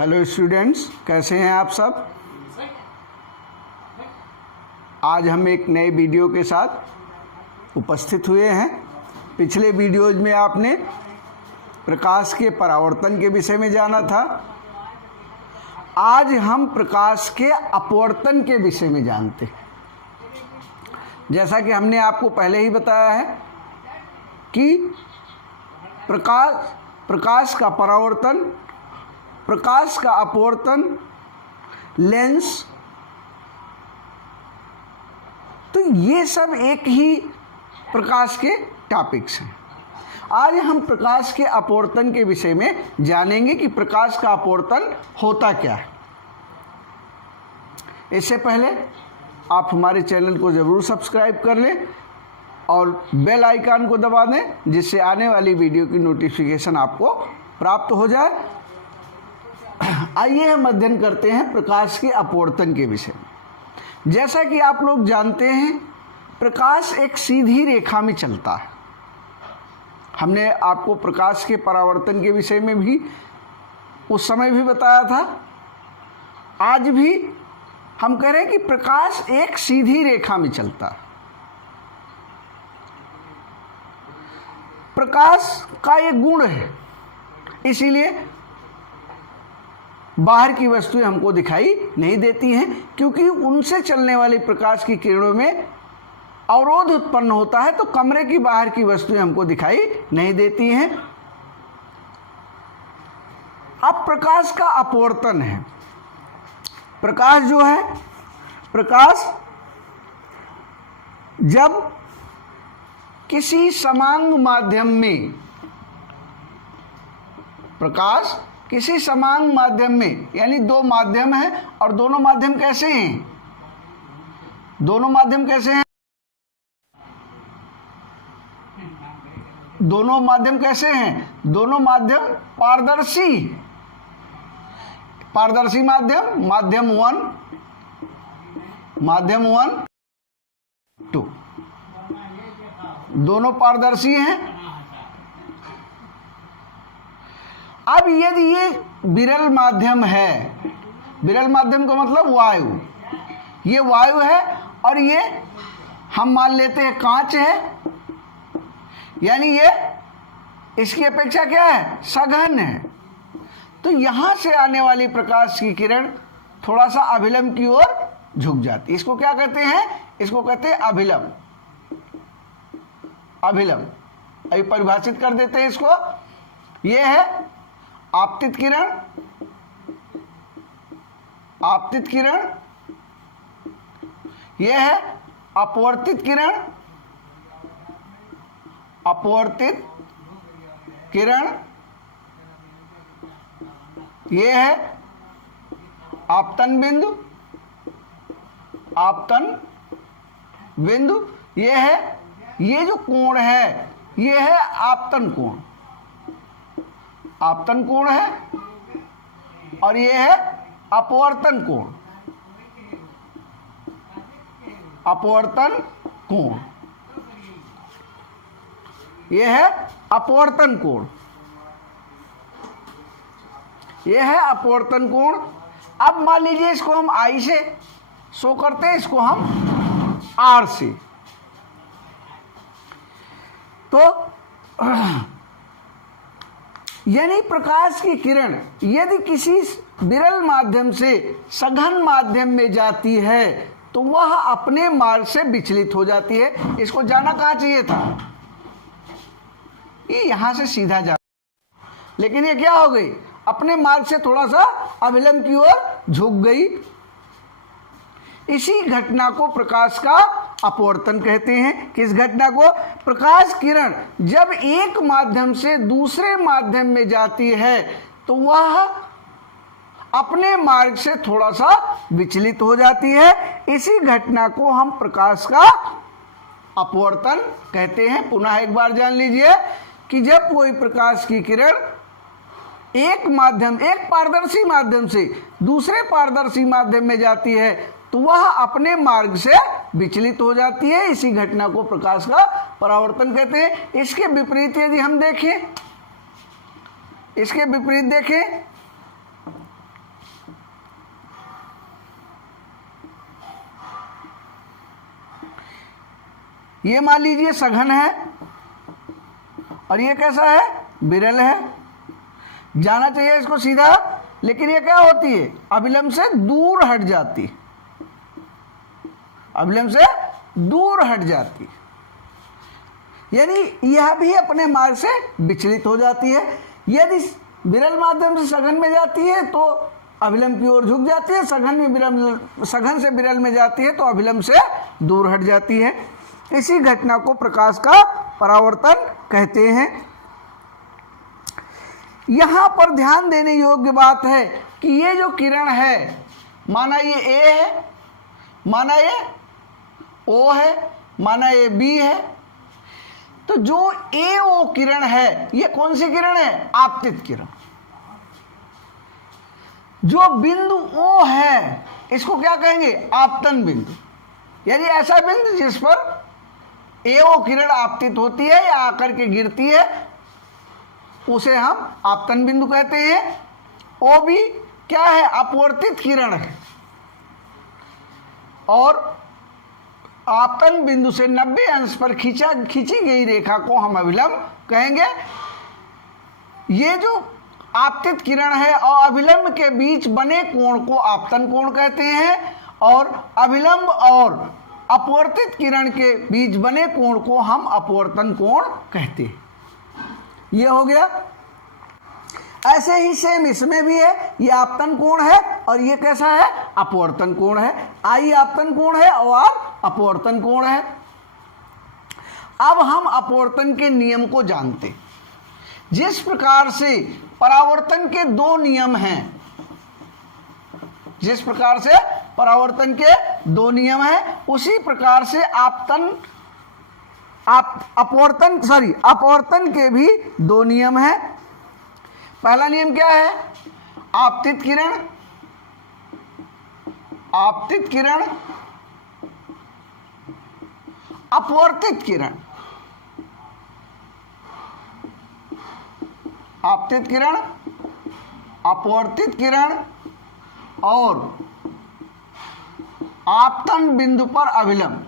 Hello students, कैसे हैं आप सब। आज हम एक नए वीडियो के साथ उपस्थित हुए हैं। पिछले वीडियोज में आपने प्रकाश के परावर्तन के विषय में जाना था। आज हम प्रकाश के अपवर्तन के विषय में जानते हैं। जैसा कि हमने आपको पहले ही बताया है कि प्रकाश का परावर्तन, प्रकाश का अपवर्तन, लेंस, तो ये सब एक ही प्रकाश के टॉपिक्स हैं। आज हम प्रकाश के अपवर्तन के विषय में जानेंगे कि प्रकाश का अपवर्तन होता क्या है। इससे पहले आप हमारे चैनल को ज़रूर सब्सक्राइब कर लें और बेल आइकन को दबा दें, जिससे आने वाली वीडियो की नोटिफिकेशन आपको प्राप्त हो जाए। आइए हम अध्ययन करते हैं प्रकाश के अपवर्तन के विषय में। जैसा कि आप लोग जानते हैं, प्रकाश एक सीधी रेखा में चलता है। हमने आपको प्रकाश के परावर्तन के विषय में भी उस समय भी बताया था। आज भी हम कह रहे हैं कि प्रकाश एक सीधी रेखा में चलता है। प्रकाश का एक गुण है, इसीलिए बाहर की वस्तुएं हमको दिखाई नहीं देती हैं, क्योंकि उनसे चलने वाली प्रकाश की किरणों में अवरोध उत्पन्न होता है, तो कमरे की बाहर की वस्तुएं हमको दिखाई नहीं देती हैं। अब प्रकाश का अपवर्तन है। प्रकाश जो है, प्रकाश जब किसी समांग माध्यम में, प्रकाश किसी समांग माध्यम में, यानी दो माध्यम हैं और दोनों माध्यम कैसे हैं? दोनों माध्यम कैसे हैं? दोनों माध्यम कैसे हैं? दोनों माध्यम पारदर्शी, पारदर्शी माध्यम, माध्यम 1, माध्यम 1, 2, दोनों पारदर्शी हैं। अब यदि ये विरल माध्यम है, विरल माध्यम का मतलब वायु, ये वायु है और ये हम मान लेते हैं कांच है, यानी ये इसकी अपेक्षा क्या है? सघन है। तो यहां से आने वाली प्रकाश की किरण थोड़ा सा अभिलंब की ओर झुक जाती है। इसको क्या कहते हैं? इसको कहते हैं अभिलंब। अभिलंब अभी परिभाषित कर देते हैं इसको। ये है आपतित किरण, आपतित किरण, यह है अपवर्तित किरण, अपवर्तित किरण, यह है आपतन बिंदु, आपतन बिंदु, यह है, ये जो कोण है यह है आपतन कोण, आपतन कोण है, और यह है अपवर्तन कोण, अपवर्तन कोण, यह है अपवर्तन कोण, यह है अपवर्तन कोण। अब मान लीजिए इसको हम I से शो करते हैं, इसको हम R से। तो यानी प्रकाश की किरण यदि किसी विरल माध्यम से सघन माध्यम में जाती है तो वह अपने मार्ग से विचलित हो जाती है। इसको जाना कहाँ चाहिए था? ये यहां से सीधा जा, लेकिन ये क्या हो गई? अपने मार्ग से थोड़ा सा अभिलंब की ओर झुक गई। इसी घटना को प्रकाश का अपवर्तन कहते हैं। किस घटना को? प्रकाश किरण जब एक माध्यम से दूसरे माध्यम में जाती है तो वह अपने मार्ग से थोड़ा सा विचलित हो जाती है। इसी घटना को हम प्रकाश का अपवर्तन कहते हैं। पुनः एक बार जान लीजिए कि जब कोई प्रकाश की किरण एक माध्यम, एक पारदर्शी माध्यम से दूसरे पारदर्शी माध्यम में जाती है तो वह अपने मार्ग से विचलित हो जाती है। इसी घटना को प्रकाश का परावर्तन कहते हैं। इसके विपरीत यदि हम देखें, इसके विपरीत देखें ये मान लीजिए सघन है और ये कैसा है, विरल है। जाना चाहिए इसको सीधा, लेकिन ये क्या होती है, अभिलंब से दूर हट जाती है, अभिलंब से दूर हट जाती है, यानी यह भी अपने मार्ग से विचलित हो जाती है। यदि विरल माध्यम से सघन में जाती है तो अभिलंब की ओर झुक जाती है, सघन से विरल में जाती है तो अभिलंब से दूर हट जाती है। इसी घटना को प्रकाश का परावर्तन कहते हैं। यहां पर ध्यान देने योग्य बात है कि ये जो किरण है, माना ये ए है, माना ये ओ है, माना ये बी है, तो जो ए ओ किरण है ये कौन सी किरण है, आपतित किरण। जो बिंदु ओ है इसको क्या कहेंगे, आपतन बिंदु, यानी ऐसा बिंदु जिस पर ए ओ किरण आपतित होती है या आकर के गिरती है उसे हम आपतन बिंदु कहते हैं। ओ बी क्या है, अपवर्तित किरण है, और आपतन बिंदु से 90 अंश पर खींची गई रेखा को हम अभिलंब कहेंगे। ये जो आपतित किरण है और अभिलंब के बीच बने कोण को आपतन कोण कहते हैं, और अभिलंब और अपवर्तित किरण के बीच बने कोण को हम अपवर्तन कोण कहते हैं। ये हो गया। ऐसे ही सेम इसमें भी है, ये आपतन कोण है और ये कैसा है, अपवर्तन कोण है। आई आपतन कोण है और अपवर्तन कोण है। अब हम अपवर्तन के नियम को जानते। जिस प्रकार से परावर्तन के दो नियम हैं, जिस प्रकार से परावर्तन के दो नियम हैं, उसी प्रकार से अपवर्तन के भी दो नियम हैं। पहला नियम क्या है, आपतित किरण, अपवर्तित किरण, आपतित किरण, अपवर्तित किरण और आपतन बिंदु पर अभिलंब,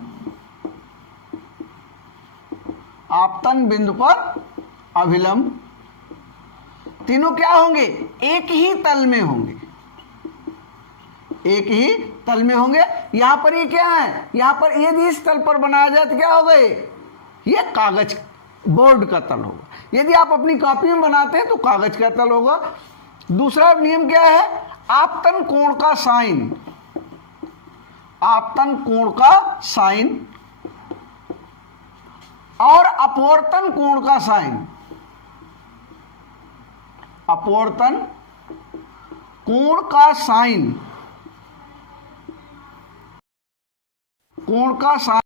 आपतन बिंदु पर अभिलंब, तीनों क्या होंगे, एक ही तल में होंगे, एक ही तल में होंगे। यहां पर ये क्या है, यहां पर यदि इस तल पर बनाया जाए तो क्या होगा, ये कागज बोर्ड का तल होगा। यदि आप अपनी कॉपी में बनाते हैं तो कागज का तल होगा। दूसरा नियम क्या है, आपतन कोण का साइन, आपतन कोण का साइन और अपवर्तन कोण का साइन, अपवर्तन कोण का साइन, कोण का साइन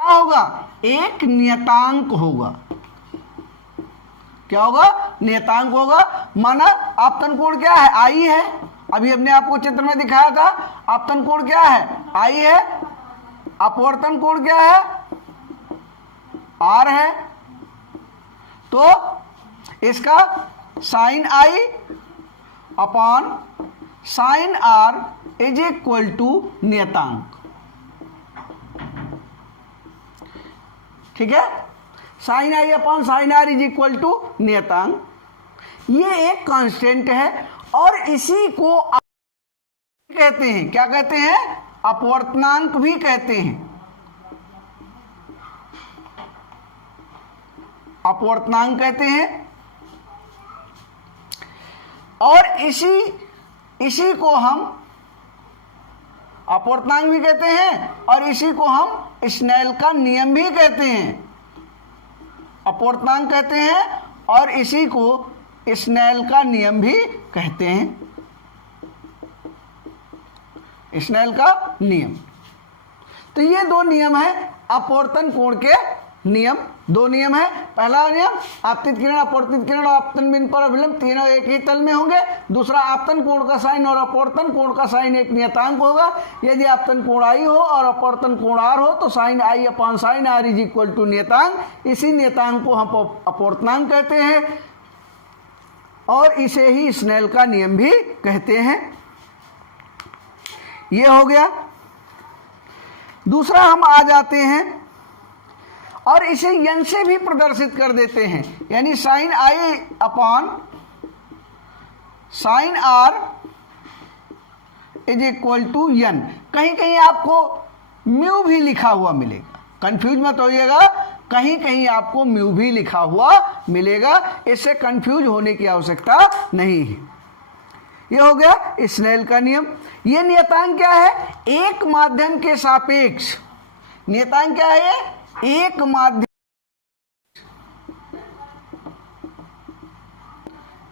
क्या होगा, एक नियतांक होगा। क्या होगा, नियतांक होगा। माना आपतन कोण क्या है, आई है, अभी हमने आपको चित्र में दिखाया था। आपतन कोण क्या है, आई है। अपवर्तन कोण क्या है, आर है। तो इसका sine i upon sine r is equal to नियतांक। ठीक है, sine i upon sine r is equal to नियतांक। ये एक कांस्टेंट है और इसी को कहते हैं, क्या कहते हैं, अपवर्तनांक भी कहते हैं, अपवर्तनांक कहते हैं। और इसी को हम अपवर्तनांक भी कहते हैं और इसी को हम स्नेल का नियम भी कहते हैं। अपवर्तनांक कहते हैं और इसी को स्नेल का नियम भी कहते हैं, स्नेल का नियम। तो ये दो नियम है अपवर्तन कोण के नियम। दो नियम है। पहला नियम, आपतित किरण, अपवर्तित किरण और आपतन बिंदु पर अभिलंब तीनों एक ही तल में होंगे। दूसरा, आपतन कोण का साइन और अपवर्तन कोण का साइन एक नियतांक होगा। यदि आपतन कोण आई हो और अपवर्तन कोण आर हो तो sine i upon sine r is equal to नियतांक। इसी नियतांक को हम अपवर्तनांक कहते हैं और इसे ही स्नेल का नियम भी कहते हैं। ये हो गया। दूसरा हम आ जाते हैं और इसे यन से भी प्रदर्शित कर देते हैं, यानी sine i upon sine r is equal to n. कहीं कहीं आपको म्यू भी लिखा हुआ मिलेगा, कंफ्यूज मत होइएगा, कहीं कहीं आपको म्यू भी लिखा हुआ मिलेगा, इससे कंफ्यूज होने की आवश्यकता नहीं है। यह हो गया स्नेल का नियम। यह नियतांक क्या है? एक माध्यम के सापेक्ष। नियतांक क्या है? एक माध्यम,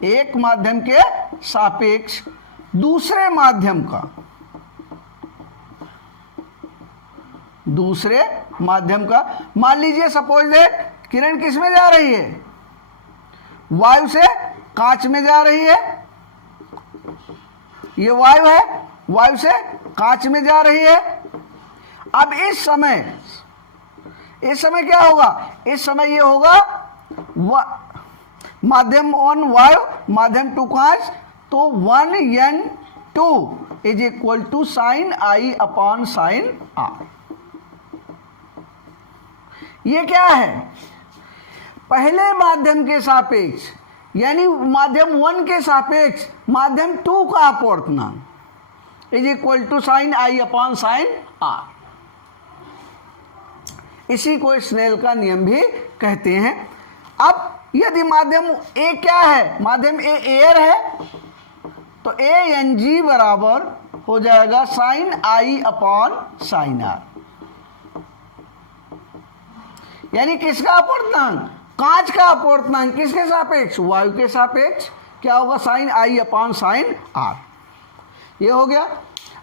एक माध्यम के सापेक्ष दूसरे माध्यम का, दूसरे माध्यम का। मान लीजिए सपोज दैट किरण किस में जा रही है? वायु से कांच में जा रही है। ये वायु है, वायु से कांच में जा रही है। अब इस समय क्या होगा? इस समय ये होगा माध्यम 1 वायु, माध्यम 2 कांच, तो 1n2 is equal to sine i upon sine r. ये क्या है? पहले माध्यम के सापेक्ष, यानी माध्यम 1 के सापेक्ष माध्यम 2 का अपवर्तनांक is equal to sine i upon sine r. इसी को स्नेल का नियम भी कहते हैं। अब यदि माध्यम ए क्या है? माध्यम ए एयर है, तो ए एन जी बराबर हो जाएगा sine i upon sine r. यानी किसका अपवर्तनांक? कांच का अपवर्तनांक किसके सापेक्ष? वायु के सापेक्ष। क्या होगा? Sine i upon sine r. ये हो गया।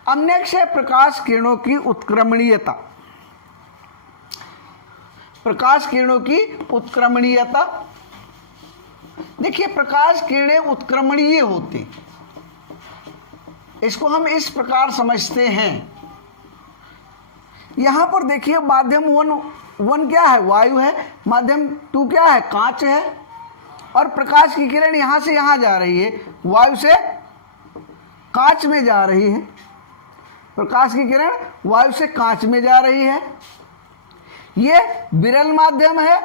अब नेक्स्ट है प्रकाश किरणों की उत्क्रमणीयता। प्रकाश किरणों की उत्क्रमणीयता। देखिए, प्रकाश किरणें उत्क्रमणीय होती, इसको हम इस प्रकार समझते हैं। यहां पर देखिए, माध्यम 1 क्या है? वायु है। माध्यम 2 क्या है? कांच है। और प्रकाश की किरण यहां से यहां जा रही है, वायु से कांच में जा रही है। प्रकाश की किरण वायु से कांच में जा रही है। ये विरल माध्यम है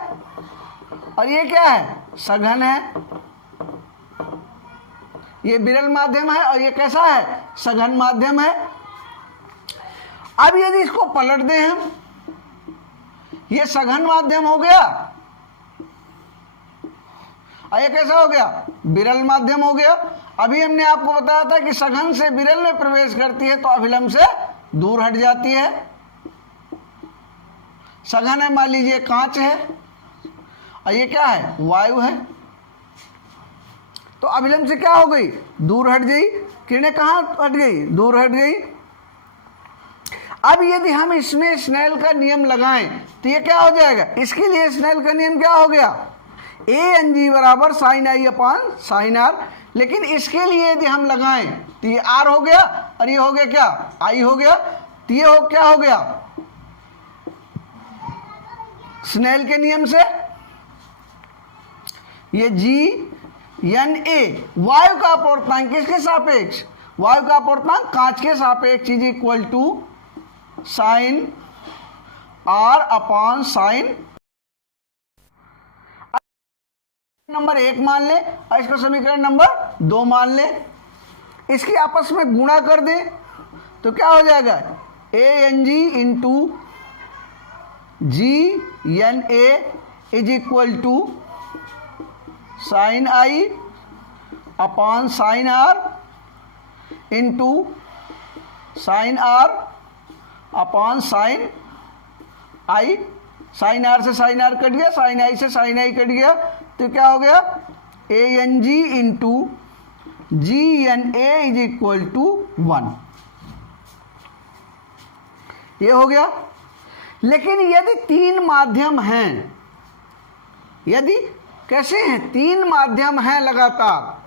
और ये क्या है? सघन है। ये विरल माध्यम है और ये कैसा है? सघन माध्यम है। अब यदि इसको पलट दें हम, ये सघन माध्यम हो गया और ये कैसा हो गया? विरल माध्यम हो गया। अभी हमने आपको बताया था कि सघन से विरल में प्रवेश करती है तो अभिलंब से दूर हट जाती है। सघन है, मान लीजिए कांच है, और ये क्या है? वायु है। तो अभिलंब से क्या हो गई? दूर हट गई। किरणें कहाँ हट गई? दूर हट गई। अब यदि हम इसमें स्नेल का नियम लगाएं तो ये क्या हो जाएगा? इसके लिए स्नेल का नियम क्या हो गया? ए एन जी बराबर sine i upon sine r. लेकिन इसके लिए यदि हम लगाएं तो ये आर हो गया और ये हो गया क्या? आई हो गया। तो ये क्या हो गया? स्नेल के नियम से ये जी एन ए, वायु का अपवर्तनांक किसके सापेक्ष? वायु का अपवर्तनांक कांच के सापेक्ष is equal to sine r upon sine. नंबर 1 मान ले और इसका समीकरण नंबर 2 मान ले। इसकी आपस में गुणा कर दे तो क्या हो जाएगा? A n g into g n a is equal to sine i upon sine r into sine r upon sine i. Sine r से साइन आर कट गया, साइन आई से साइन आई कट गया, तो क्या हो गया? A n g into g n a is equal to 1। ये हो गया। लेकिन यदि 3 माध्यम हैं, यदि कैसे हैं? 3 माध्यम हैं लगातार,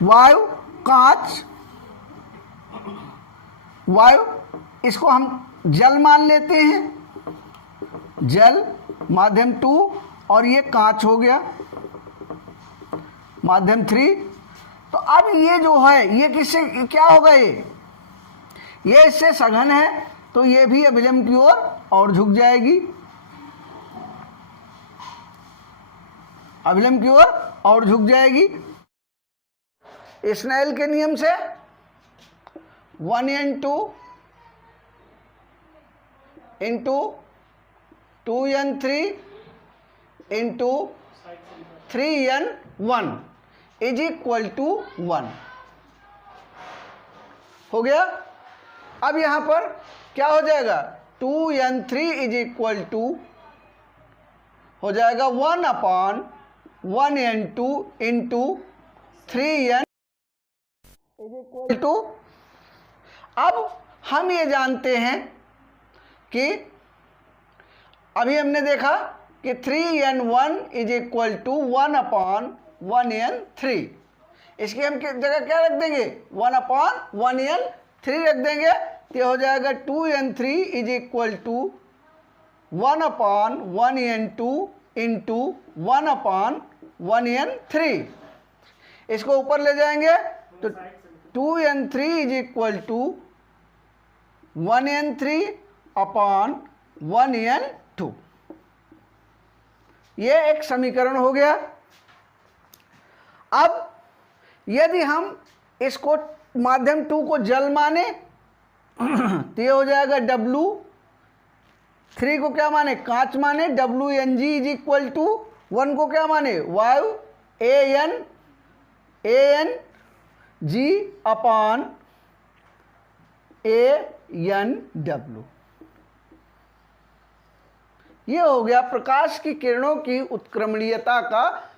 वायु, कांच, वायु, इसको हम जल मान लेते हैं, जल माध्यम 2, और ये कांच हो गया माध्यम 3। तो अब ये जो है ये किससे क्या होगा? ये इससे सघन है तो ये भी अभिलंब की ओर और झुक जाएगी। अभिलंब की ओर और झुक जाएगी। स्नेल के नियम से 1n2 into 2n3 into 3n1 is equal to 1 हो गया। अब यहां पर क्या हो जाएगा, 2n3 इज इक्वल टू हो जाएगा 1/1n2 into 3n is equal to. अब हम ये जानते हैं कि अभी हमने देखा कि 3n1 is equal to 1/1n3। इसकी हम जगह क्या रख देंगे, 1/1n3 रख देंगे, तो हो जाएगा 2n3 is equal to 1/1n2 into 1/1n3। इसको ऊपर ले जाएंगे तो 2n3 is equal to 1n3/1n2। ये एक समीकरण हो गया। अब यदि हम इसको माध्यम 2 को जल माने तो ये हो जाएगा W, 3 को क्या माने, कांच माने, WNG इज इक्वल टू 1 को क्या माने, वायु, ANG अपान ANW। ये हो गया प्रकाश की किरणों की उत्क्रमणीयता का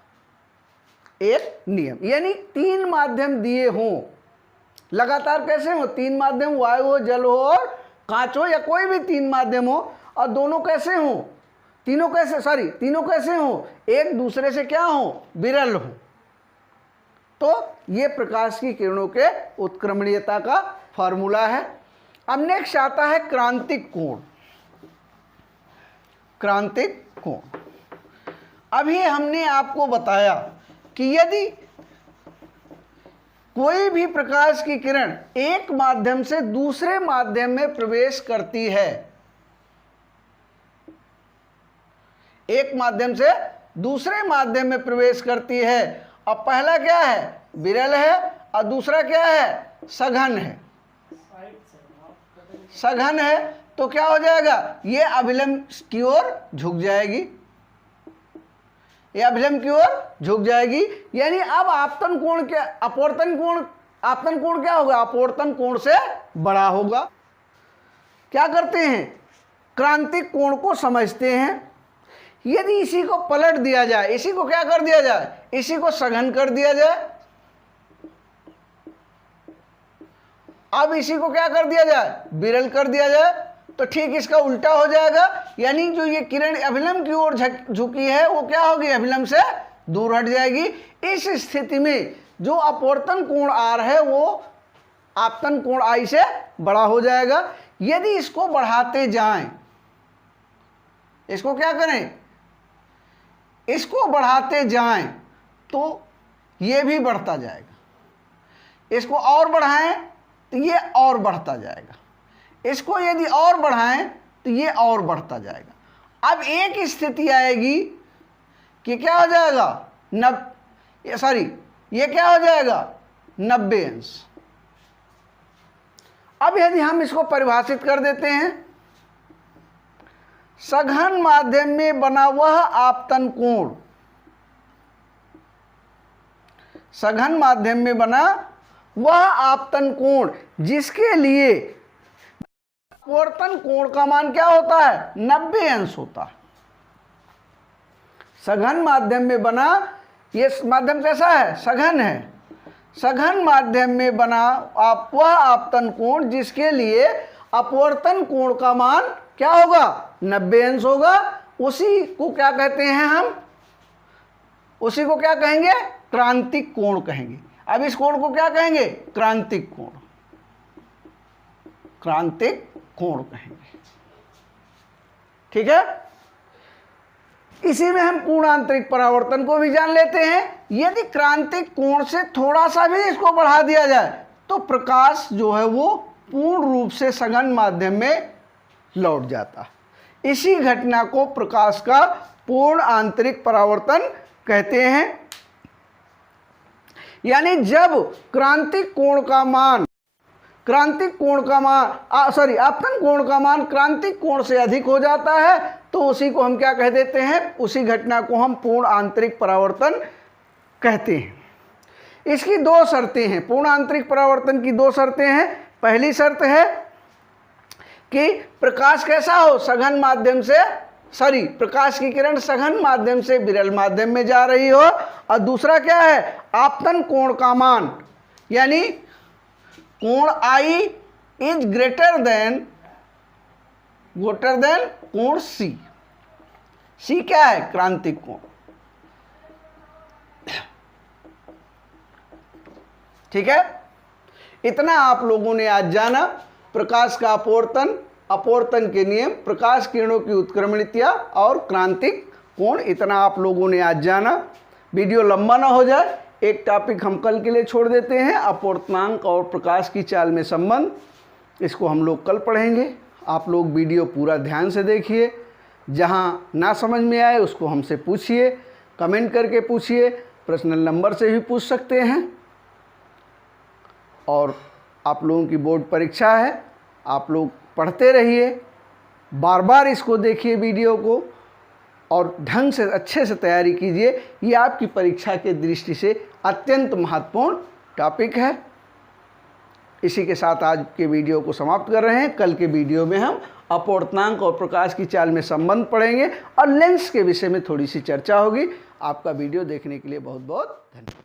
एक नियम। यानी 3 माध्यम दिए हों लगातार, कैसे हो, 3 माध्यम, वायु हो, जल हो और कांच हो, या कोई भी 3 माध्यम हो, और दोनों कैसे हो, तीनों कैसे हो, एक दूसरे से क्या हो, विरल हो, तो ये प्रकाश की किरणों के उत्क्रमणीयता का फॉर्मूला है। अब नेक्स्ट आता है क्रांतिक कोण। क्रांतिक कोण, अभी हमने आपको बताया कि यदि कोई भी प्रकाश की किरण एक माध्यम से दूसरे माध्यम में प्रवेश करती है, एक माध्यम से दूसरे माध्यम में प्रवेश करती है, और पहला क्या है, विरल है, और दूसरा क्या है, सघन है, सघन है, तो क्या हो जाएगा, ये अभिलंब की ओर झुक जाएगी, ये अभिलंब की ओर झुक जाएगी। यानी अब आपतन कोण क्या, अपवर्तन कोण, आपतन कोण क्या होगा, अपवर्तन कोण से बड़ा होगा। क्या करते हैं, क्रांतिक कोण को समझते हैं। यदि इसी को पलट दिया जाए, इसी को क्या कर दिया जाए, इसी को सघन कर दिया जाए, अब इसी को क्या कर दिया जाए, विरल कर दिया जाए, तो ठीक इसका उल्टा हो जाएगा। यानी जो ये किरण अभिलंब की ओर झुकी है वो क्या होगी, अभिलंब से दूर हट जाएगी। इस स्थिति में जो अपवर्तन कोण R है वो आपतन कोण I से बड़ा हो जाएगा। यदि इसको बढ़ाते जाएं, इसको क्या करें, इसको बढ़ाते जाएं तो ये भी बढ़ता जाएगा, इसको और बढ़ाएं तो ये और बढ़ता जाएगा, इसको यदि और बढ़ाएं तो ये और बढ़ता जाएगा। अब एक स्थिति आएगी कि क्या हो जाएगा, ये क्या हो जाएगा, 90 अंश। अब यदि हम इसको परिभाषित कर देते हैं, सघन माध्यम में बना वह आपतन कोण, सघन माध्यम में बना वह आपतन कोण जिसके लिए अपवर्तन कोण का मान क्या होता है, 90 अंश होता है। सघन माध्यम में बना, ये माध्यम कैसा है, सघन है, सघन माध्यम में बना वह आपतन कोण जिसके लिए अपवर्तन कोण का मान क्या होगा, 90 अंश होगा। उसी को क्या कहते हैं हम, उसी को क्या कहेंगे, क्रांतिक कोण कहेंगे। अब इस कोण को क्या कहेंगे, क्रांतिक कोण, क्रांतिक कोण कहेंगे। ठीक है, इसी में हम पूर्ण आंतरिक परावर्तन को भी जान लेते हैं। यदि क्रांतिक कोण से थोड़ा सा भी इसको बढ़ा दिया जाए तो प्रकाश जो है वो पूर्ण रूप से सघन माध्यम में लौट जाता है। इसी घटना को प्रकाश का पूर्ण आंतरिक परावर्तन कहते हैं। यानी जब क्रांतिक कोण का मान आपतन कोण का मान क्रांतिक कोण से अधिक हो जाता है तो उसी को हम क्या कह देते हैं, उसी घटना को हम पूर्ण आंतरिक परावर्तन कहते हैं। इसकी दो शर्तें हैं, पूर्ण आंतरिक परावर्तन की दो शर्तें हैं। पहली शर्त है कि प्रकाश कैसा हो, सघन माध्यम से प्रकाश की किरण सघन माध्यम से विरल माध्यम में जा रही हो। और दूसरा क्या है, आपतन कोण का मान, यानी कोण I इज ग्रेटर देन कोण C। C क्या है, क्रांतिक कोण। ठीक है, इतना आप लोगों ने आज जाना। प्रकाश का अपवर्तन के नियम, प्रकाश किरणों की उत्क्रमणियता और क्रांतिक कोण, इतना आप लोगों ने आज जाना। वीडियो लंबा ना हो जाए, एक टॉपिक हम कल के लिए छोड़ देते हैं, अपवर्तनांक और प्रकाश की चाल में संबंध। इसको हम लोग कल पढ़ेंगे। आप लोग वीडियो पूरा ध्यान से देखिए, जहाँ ना समझ में आए उसको हमसे पूछिए, कमेंट करके पूछिए, पर्सनल नंबर से भी पूछ सकते हैं। और आप लोगों की बोर्ड परीक्षा है, आप लोग पढ़ते रहिए, बार बार इसको देखिए वीडियो को, और ढंग से अच्छे से तैयारी कीजिए। ये आपकी परीक्षा के दृष्टि से अत्यंत महत्वपूर्ण टॉपिक है। इसी के साथ आज के वीडियो को समाप्त कर रहे हैं। कल के वीडियो में हम अपवर्तनांक और प्रकाश की चाल में संबंध पढ़ेंगे और लेंस के विषय में थोड़ी सी चर्चा होगी। आपका वीडियो देखने के लिए बहुत बहुत धन्यवाद।